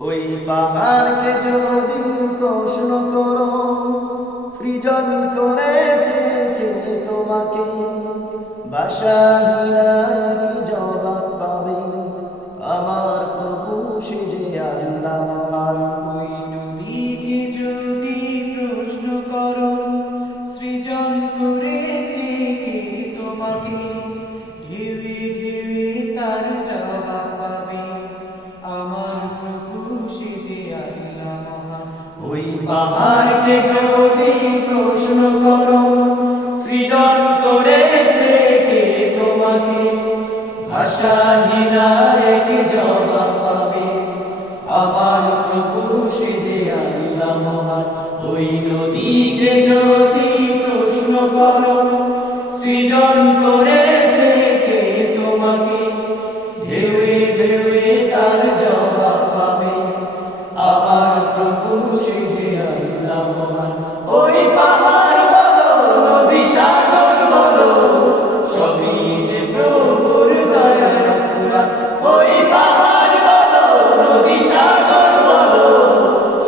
ওই পাহাড়কে যদি প্রশ্ন করো, সৃজন করেছে কে তোমাকে, ভাষাহীরা কি জবাব পাবে? আমার প্রভু সে যে আল্লাহ মহান। ওই নদীকে যদি প্রশ্ন করো, সৃজন করেছে কে তোমাকে, ঢেউে ঢেউে তার জবাব পাবে। আমার প্রভু সে যে আল্লাহ মহান। ওই পাহাড়কে যদি প্রশ্ন করো, সৃজন করেছে কে তোমাকে, ভাষাহীনা এক জবাব পাবে। আমার প্রভু সে যে আল্লাহ মহান। ওই নদীকে যদি প্রশ্ন করো, সৃজন করেছে কে তোমাকে, ঢেউে ঢেউে তার জবাব পাবে। আমার প্রভু সে যে আল্লাহ মহান। ওই পাহাড় বলো, নদী সাগর বলো, সবই যে প্রভুর দয়ায় পুরা। ওই পাহাড় বলো, নদী সাগর বলো,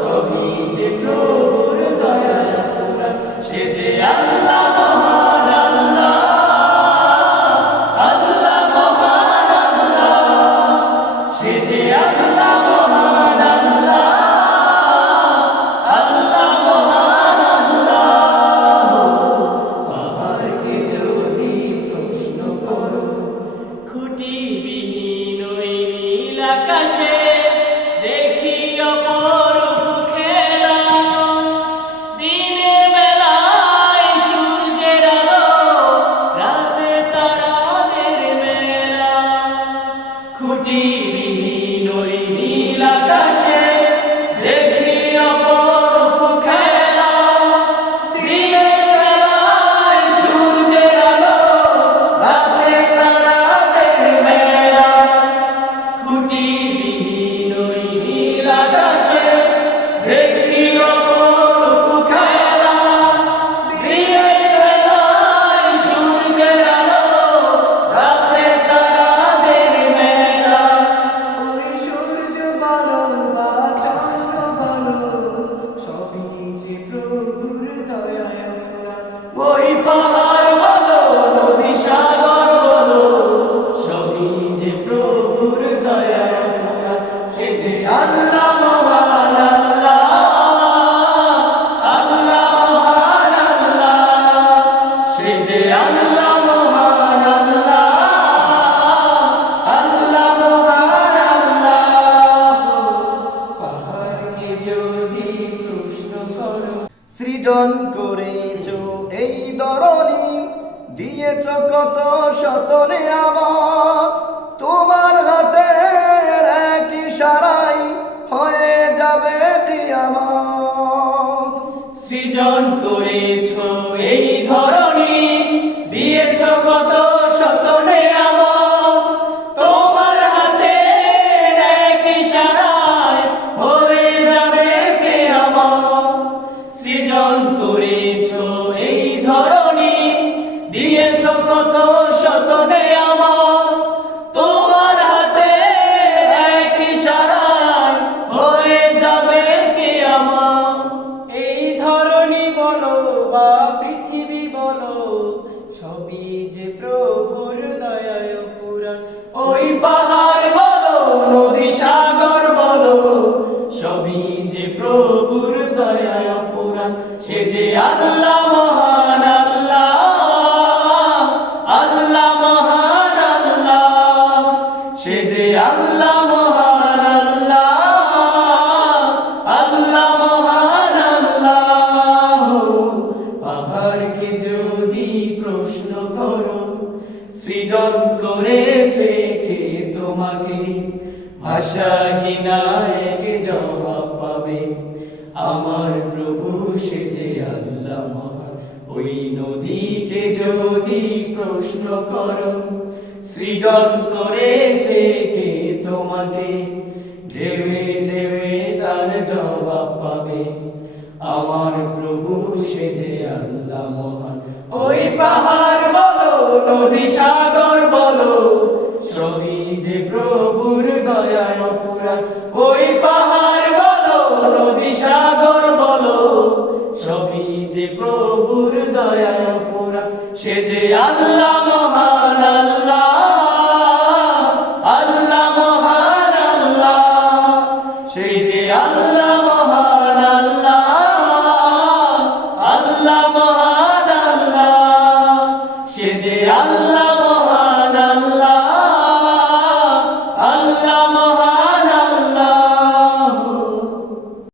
সবই যে প্রভুর দয়ায় পুরা। সে যে আল্লাহ মহান, আল্লাহ আল্লাহ মহান আল্লাহ, সে যে আল্লাহ মহান, আল্লাহ আল্লাহ মহান আল্লাহ। পাহাড়কে যদি প্রশ্ন করো, খুঁটিবিহীন ওই নীল আকাশে দেখি অপরূপ খেলা। দিনের বেলায় সূর্যের আলো, রাতে তারাদের মেলা। খুঁটিবিহীন ওই নীল আকাশে দেখি অপরূপ খেলা। দিনের বেলায় সূর্যের আলো, রাতে তারাদের মেলা। খুঁটিবিহীন ওই নীল আকাশে দেখি অপরূপ খেলা। দিনের বেলায় সূর্যের আলো, রাতে তারাদের মেলা। ওই সূর্য বলো বা চন্দ্র বলো, সবই যে প্রভুর দয়ায় পুরাণ। ওই পাহাড় বলো, নদী সাগর বলো, সবই যে প্রভুর দয়ায় ফোঁটা। সে যে আল্লাহ মহান, আল্লাহ আল্লাহ মহান আল্লাহ, সে যে আল্লাহ মহান, আল্লাহ আল্লাহ মহান আল্লাহ। পাহাড়কে যদি প্রশ্ন করো, সৃজন করেছ এই ধরনী, দিয়েছ কত শত নিয়ামত। তোমার হাতের এক ইশারায় হয়ে যাবে কিয়ামত। সৃজন করেছ এই ধরনী, দিয়েছ কত শত নিয়ামত। তোমার হাতের এক ইশারায় হয়ে যাবে কিয়ামত। সৃজন করেছ এই ধরনী, দিয়েছ কত শত নিয়ামত। তোমার হাতে এক ইশারায় হয়ে যাবে কিয়ামত। এই ধরনী বলো বা পৃথিবী বলো, সবই যে প্রভুর দয়ায় ফুরান। ওই পাহাড় বলো, নদী সাগর বলো, সবই যে প্রভুর দয়ায় ফুরান। সে যে আল্লাহ মহান, আল্লাহ আল্লাহ মহান আল্লাহ, সে যে আল্লাহ মহান, আল্লাহ আল্লাহ মহান আল্লাহ। পাহাড়কে যদি প্রশ্ন করো, সৃজন করেছে কে তোমাকে, ভাষাহীনা এক জবাব পাবে। আমার প্রভু সে যে আল্লাহ মহান। ওই নদীকে যদি প্রশ্ন করো, সৃজন করেছে কে তোমাকে, ঢেউে ঢেউে তার জবাব পাবে। আমার প্রভু সে যে আল্লাহ মহান। ওই পাহাড় বলো, নদী সাগর বলো, সবই যে প্রভুর দয়ায় অপুরাণ। ওই পাহাড় সে যে আল্লাহ মহান আল্লাহ, আল্লাহ মহান আল্লাহ, সে যে আল্লাহ মহান আল্লাহ, আল্লাহ মহান আল্লাহ, সে যে আল্লাহ